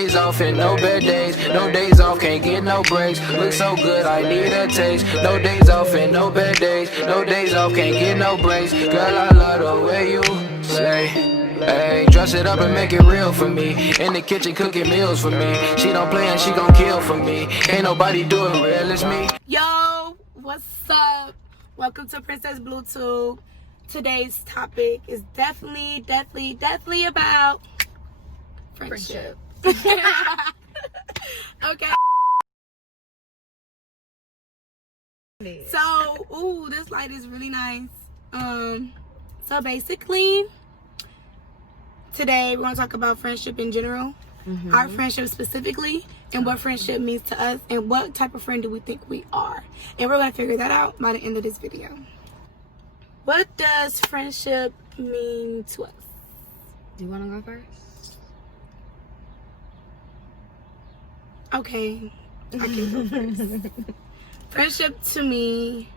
days off and no bad days. No days off, can't get no breaks. Look so good, I need a taste. No days off and no bad days. No days off, can't get no breaks. Girl, I love the way you slay. Hey, dress it up and make it real for me. In the kitchen cooking meals for me. She don't play and she gon' kill for me. Ain't nobody do it real as me. Yo, what's up? Welcome to Princess Bluetooth. Today's topic is definitely about friendship. Okay. So, this light is really nice. So basically, today we're gonna talk about friendship in general, our friendship specifically, and what friendship means to us, and what type of friend do we think we are. And we're gonna figure that out by the end of this video. What does friendship mean to us? Do you want to go first? Okay, I can go first. Friendship to me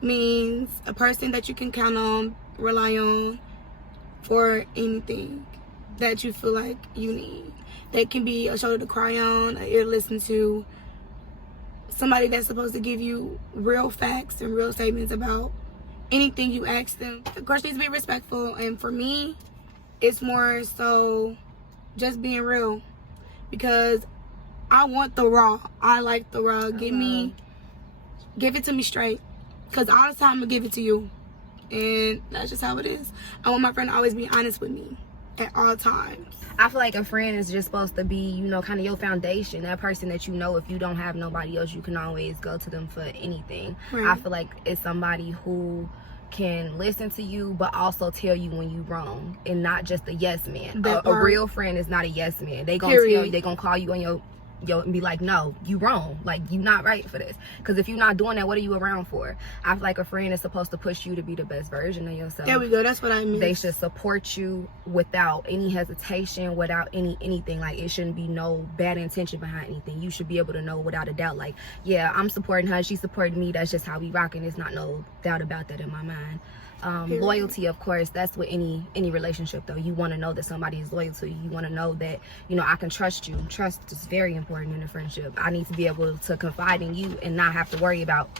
means a person that you can count on, rely on for anything that you feel like you need. That can be a shoulder to cry on, an ear to listen to, somebody that's supposed to give you real facts and real statements about anything you ask them. Of course, needs to be respectful, and for me, it's more so just being real, because I want the raw. I like the raw. Give it to me straight, because all the time I'm gonna give it to you, and that's just how it is. I want my friend to always be honest with me at all times. I feel like a friend is just supposed to be, you know, kind of your foundation. That person that you know, if you don't have nobody else, you can always go to them for anything. Right. I feel like it's somebody who can listen to you, but also tell you when you wrong, and not just a yes man. A real friend is not a yes man. They gonna tell you, they gonna call you on your and be like, no, you wrong, like you not right for this. Because if you're not doing that, what are you around for? I feel like a friend is supposed to push you to be the best version of yourself. There we go, that's what I mean. They should support you without any hesitation, without anything. Like, it shouldn't be no bad intention behind anything. You should be able to know without a doubt, like, yeah, I'm supporting her, she's supporting me, that's just how we rocking. There's not no doubt about that in my mind. Loyalty, of course, that's with any relationship though. You want to know that somebody is loyal to you. You want to know that, you know, I can trust you. Trust is very important in a friendship. I need to be able to confide in you and not have to worry about,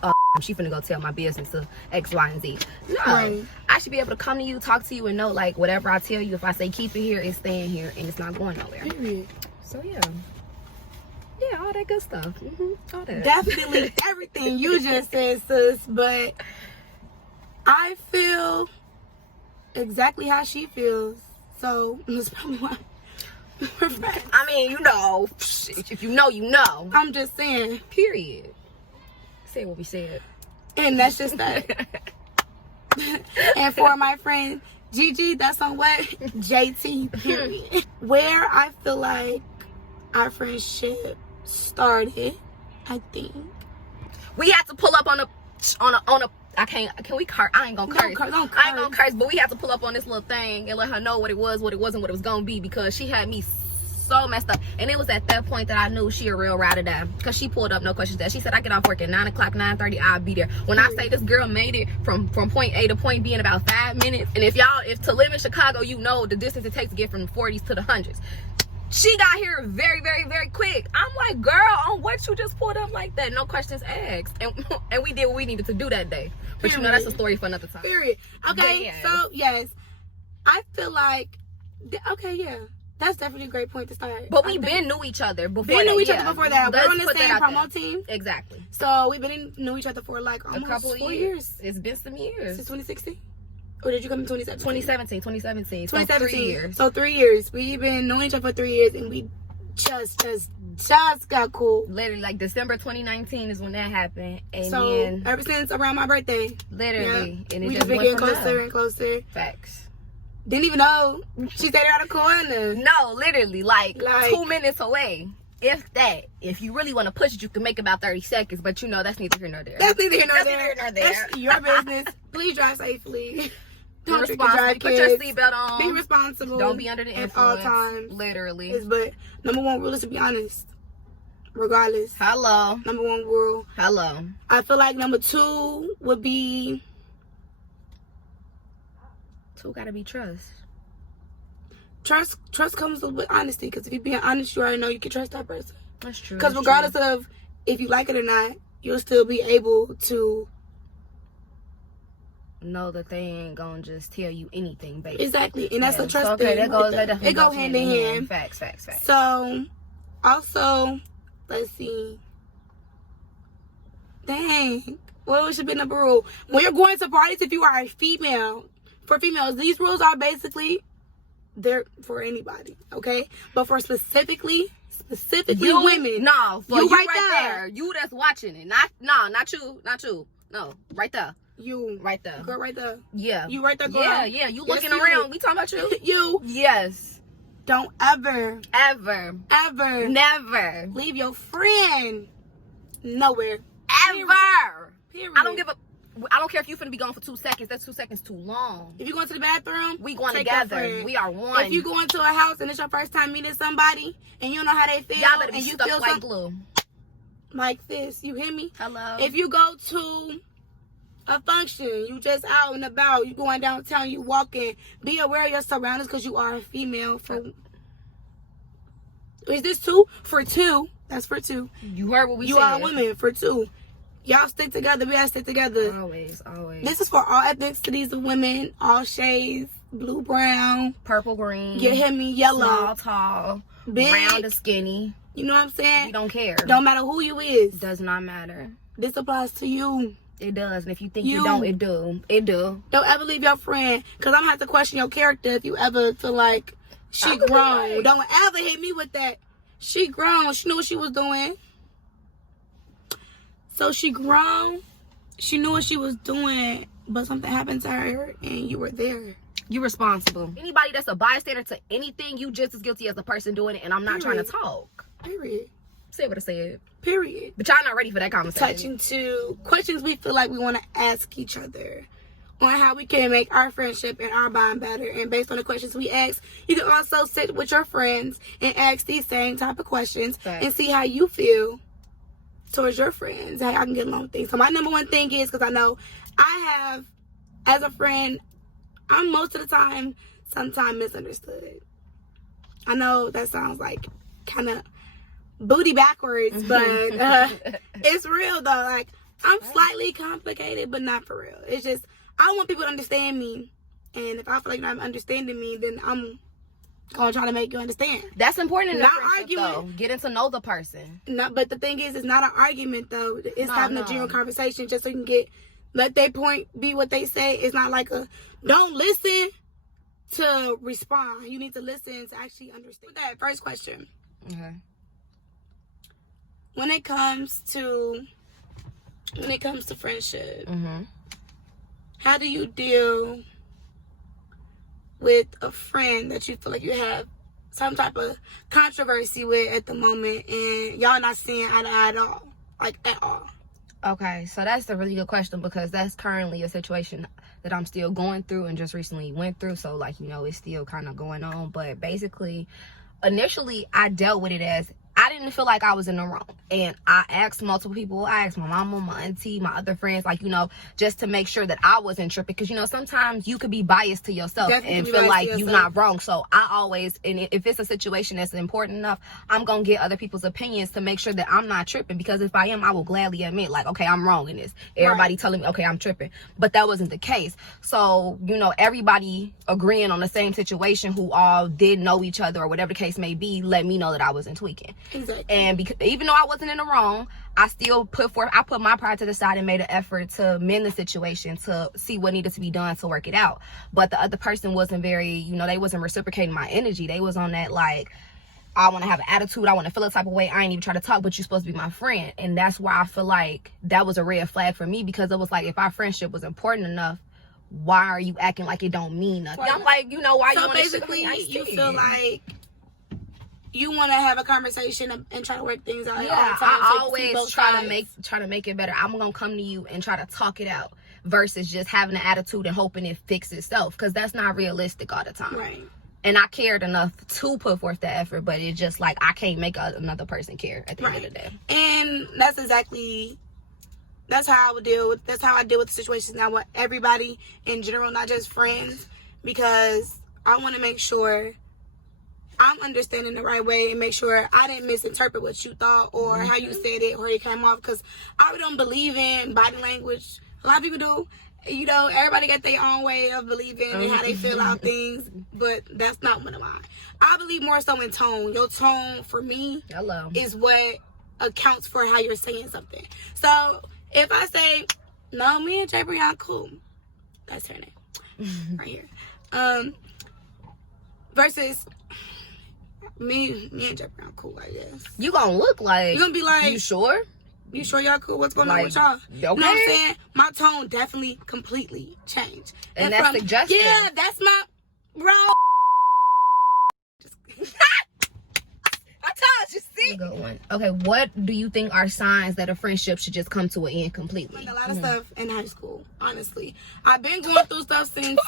she finna go tell my business to X, Y, and Z. No, right. I should be able to come to you, talk to you, and know, like, whatever I tell you, if I say keep it here, it's staying here, and it's not going nowhere. So yeah, all that good stuff. All that. Definitely everything you just said, sis. But I feel exactly how she feels, so that's probably why we're friends. I mean, you know, if you know, you know. I'm just saying. Period. Say what we said. And that's just that. And for my friend Gigi, that's on what? JT, period. Where I feel like our friendship started, I think. We had to pull up on a can we curse? I ain't gonna curse. I ain't gonna curse, but we had to pull up on this little thing and let her know what it was, what it wasn't, what it was gonna be, because she had me so messed up. And it was at that point that I knew she a real ride or die, because she pulled up, no questions asked. She said, I get off work at 9 o'clock, 9:30, I'll be there. When I say this girl made it from point A to point B in about 5 minutes, and if to live in Chicago, you know the distance it takes to get from the 40s to the 100s. She got here very, very, very quick. I'm like, girl, on what you just pulled up like that? No questions asked. And we did what we needed to do that day. But period. You know, that's a story for another time. Period. Okay, yes. So, yes. I feel like, okay, yeah. That's definitely a great point to start. But we been knew each other before that. Before that. We're on the same promo team. Exactly. So, knew each other for like almost a couple of 4 years. It's been some years. Since 2016? Or did you come in 2017? 2017. So 3 years. So 3 years. We've been knowing each other for 3 years, and we just got cool. Literally, like December 2019 is when that happened. And so then, ever since around my birthday. Literally. Yeah, and we just been getting closer and closer. Facts. Didn't even know she stayed around the corner. No, literally, like 2 minutes away. If that. If you really want to push it, you can make about 30 seconds. But you know, that's neither here nor there. That's neither here nor there. That's your business. Please drive safely. Don't drink and drive, put your seatbelt on. Be responsible. Don't be under the influence. At all times. Literally. But number one rule is to be honest. Regardless. Hello. Number one rule. Hello. I feel like number 2 would be... 2 gotta be trust. trust comes with honesty. Because if you're being honest, you already know you can trust that person. That's true. Because regardless of if you like it or not, you'll still be able to know that they ain't gonna just tell you anything, basically. Exactly, and that's a trust so, thing. It goes hand in hand. Facts. So, also, let's see. Dang, what should be number rule? When you're going to parties, if you are a female, for females, these rules are basically they're for anybody, okay? But for specifically you, women, no, for you right there, you that's watching it, not you, no, right there. You right there, girl, right there. Yeah, you right there, girl. Yeah. You looking around. We talking about you. You. Yes. Don't ever, never leave your friend nowhere. Ever. Period. I don't care if you finna be gone for 2 seconds. That's 2 seconds too long. If you going to the bathroom, we going together. We are one. If you go into a house and it's your first time meeting somebody and you don't know how they feel, y'all better be and you stuck feel like glue. Like this, you hear me? Hello. If you go to a function, you just out and about, you going downtown, you walking, be aware of your surroundings because you are a female. Is this two? For two. That's for two. You heard what we said. You are a woman for two. Y'all stick together. We gotta stick together. Always. This is for all ethnicities of women, all shades, blue, brown, purple, green. You hear me? Yellow, small, tall, big, round, or skinny. You know what I'm saying? We don't care. Don't matter who you is. Does not matter. This applies to you. It does, and if you think you don't, it do. Don't ever leave your friend, because I'm gonna have to question your character if you ever feel like she grown. Don't ever hit me with that. She grown. She knew what she was doing. So she grown. She knew what she was doing, but something happened to her, and you were there. You're responsible. Anybody that's a bystander to anything, you just as guilty as the person doing it, and I'm not trying to talk. Period. Say what I said. Period. But y'all not ready for that conversation. Touching to questions we feel like we want to ask each other on how we can make our friendship and our bond better. And based on the questions we ask, you can also sit with your friends and ask these same type of questions and see how you feel towards your friends, how y'all can get along with things. So my number one thing is, because I know I have, as a friend, I'm most of the time, sometimes misunderstood. I know that sounds like kind of booty backwards, but it's real though. Like, I'm slightly complicated, but not for real. It's just, I want people to understand me, and if I feel like you're not understanding me, then I'm gonna try to make you understand. That's important. Not argument though. Getting to know the person. But the thing is, it's not an argument though. It's having a genuine conversation, just so you can let their point be what they say. It's not like don't listen to respond. You need to listen to actually understand. That first question. Okay. When it comes to friendship, how do you deal with a friend that you feel like you have some type of controversy with at the moment, and y'all not seeing eye to eye at all, like at all? Okay, so that's a really good question, because that's currently a situation that I'm still going through and just recently went through. So, like, you know, it's still kind of going on. But basically, initially, I dealt with it as I didn't feel like I was in the wrong. And I asked multiple people. I asked my mama, my auntie, my other friends, like, you know, just to make sure that I wasn't tripping. Because, you know, sometimes you could be biased to yourself and feel like you're not wrong. So I always, and if it's a situation that's important enough, I'm going to get other people's opinions to make sure that I'm not tripping. Because if I am, I will gladly admit, like, okay, I'm wrong in this. Everybody telling me, okay, I'm tripping. But that wasn't the case. So, you know, everybody agreeing on the same situation who all did know each other or whatever the case may be, let me know that I wasn't tweaking. Exactly. And because, even though I wasn't in the wrong, I still put my pride to the side and made an effort to mend the situation, to see what needed to be done to work it out. But the other person wasn't very, you know, they wasn't reciprocating my energy. They was on that, like, I want to have an attitude, I want to feel a type of way, I ain't even try to talk, but you're supposed to be my friend. And that's why I feel like that was a red flag for me, because it was like, if our friendship was important enough, why are you acting like it don't mean nothing? I'm like, you know, why you want to basically you feel like you want to have a conversation and try to work things out. Yeah, I always try to make it better. I'm gonna come to you and try to talk it out, versus just having an attitude and hoping it fixes itself, because that's not realistic all the time. Right. And I cared enough to put forth the effort, but it's just like I can't make another person care at the end of the day. And that's how I would deal with. That's how I deal with the situations now with everybody in general, not just friends, because I want to make sure I'm understanding the right way and make sure I didn't misinterpret what you thought or how you said it or it came off. Because I really don't believe in body language. A lot of people do. You know, everybody got their own way of believing and how they feel out things, but that's not one of mine. I believe more so in tone. Your tone, for me, is what accounts for how you're saying something. So, if I say, no, me and Jay Brian cool. That's her name. Right here. Versus, me and Jay Brian cool, I guess. You gonna look like... You gonna be like... You sure? You sure y'all cool? What's going on with y'all? Okay. You know what I'm saying? My tone definitely completely changed. And that's suggestive. Yeah, that's my... Bro. I told you, see? Good one. Okay, what do you think are signs that a friendship should just come to an end completely? Like a lot of stuff in high school, honestly. I've been going through stuff since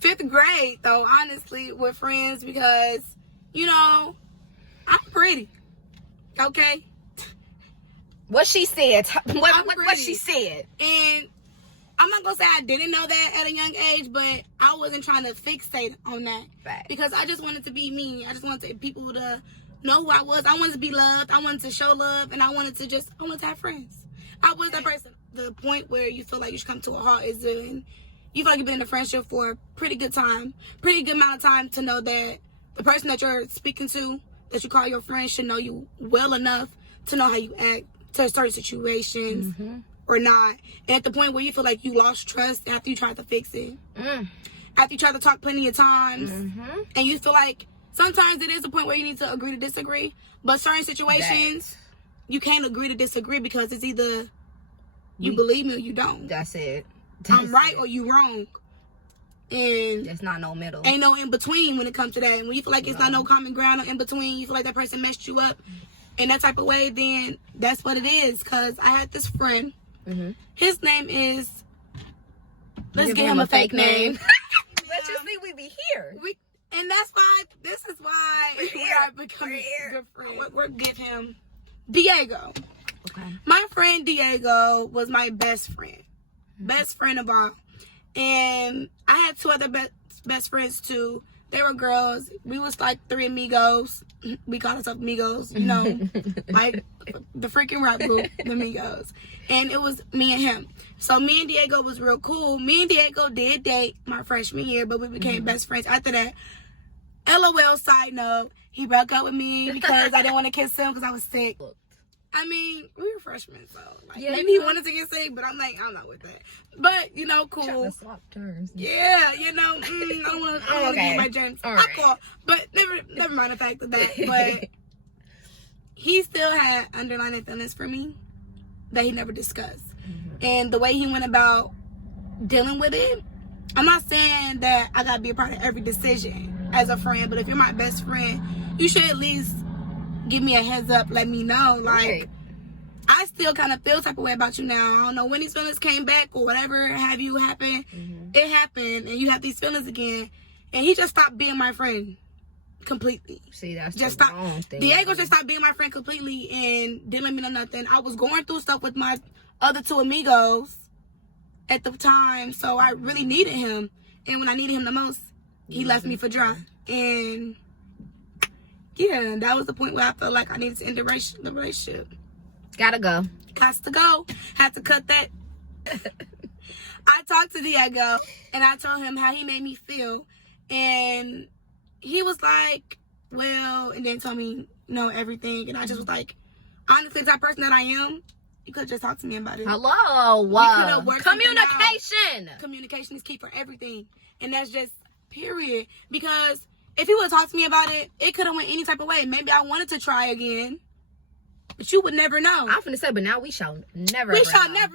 5th grade, though, honestly, with friends because, you know, I'm pretty. Okay? What she said. What she said. And I'm not going to say I didn't know that at a young age, but I wasn't trying to fixate on that. Right. Because I just wanted to be me. I just wanted people to know who I was. I wanted to be loved. I wanted to show love. And I wanted to have friends. I was that person. The point where you feel like you should come to a halt is when you feel like you've been in a friendship for a pretty good time. Pretty good amount of time to know that the person that you're speaking to, that you call your friend, should know you well enough to know how you act to certain situations or not. And at the point where you feel like you lost trust after you tried to fix it. After you tried to talk plenty of times. And you feel like sometimes it is a point where you need to agree to disagree. But certain situations, you can't agree to disagree because it's either you believe me or you don't. That's it. I'm right or you wrong. And there's not no middle. Ain't no in between when it comes to that. And when you feel like it's not no common ground or in between, you feel like that person messed you up in that type of way, then that's what it is. Because I had this friend. His name is... Let's give him a fake name. Let's just see we be here. And that's why... This is why we are becoming good friends. We're give him Diego. Okay. My friend Diego was my best friend. Best friend of all. And I had two other best friends too. They were girls. We was like 3 amigos. We call ourselves amigos, you know, like the freaking rap group, the amigos. And it was me and him. So me and Diego was real cool. Me and Diego did date my freshman year, but we became best friends after that. LOL, side note, he broke up with me because I didn't want to kiss him because I was sick. I mean, we were freshmen, so like, maybe he wanted to get sick, but I'm like, I'm not with that. But, you know, cool. Trying to swap terms. Yeah, you know, I don't want to get my germs. I call, but never mind the fact of that. But he still had underlying feelings for me that he never discussed. And the way he went about dealing with it, I'm not saying that I got to be a part of every decision as a friend, but if you're my best friend, you should at least give me a heads up, let me know. Like, I still kind of feel type of way about you now. I don't know when these feelings came back or whatever have you happen. It happened, and you have these feelings again. And he just stopped being my friend completely. See, that's just the stop. wrong thing. Diego just stopped being my friend completely and didn't let me know nothing. I was going through stuff with my other 2 amigos at the time, so I really needed him. And when I needed him the most, he left me for dry. And yeah, that was the point where I felt like I needed to end the relationship. Gotta go. Got to go. Had to cut that. I talked to Diego and I told him how he made me feel. And he was like, well, and then told me, everything. And I just was like, honestly, the type of person that I am, you could have just talked to me about it. Hello. Communication. Communication is key for everything. And that's just period. Because if he would have talked to me about it, it could have went any type of way. Maybe I wanted to try again. But you would never know. I'm finna say, but now we shall never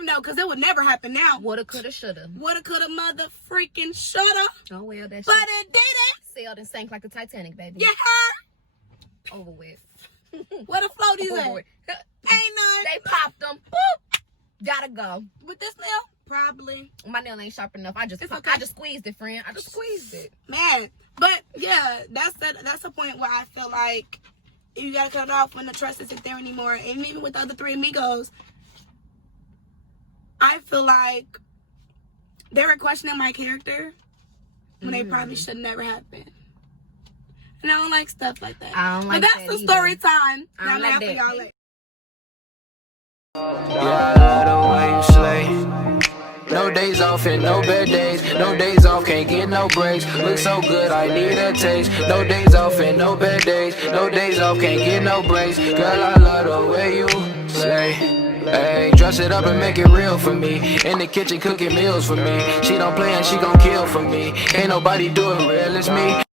know, because it would never happen now. Woulda, coulda, shoulda. Woulda, coulda, mother freaking shoulda. Oh, well, that's but it didn't. Sailed and sank like the Titanic, baby. You heard? Over with. Where the floaties at? With. Ain't none. They popped them. Boop. Gotta go. With this nail? Probably. My nail ain't sharp enough. I just squeezed it, friend. I just squeezed it. Man. But, yeah, that's a point where I feel like you gotta cut it off when the trust isn't there anymore. And even with the other 3 amigos, I feel like they were questioning my character when they probably should never have been. And And I don't like stuff like that. I don't like but that's that the story either. time. I don't like for that. y'all later. Yeah, I love the way you slay. No days off and no bad days. No days off, can't get no breaks. Look so good, I need a taste. No days off and no bad days. No days off, can't get no breaks. Girl, I love the way you slay. Hey, dress it up and make it real for me. In the kitchen cooking meals for me. She don't play and she gon' kill for me. Ain't nobody do it real as me.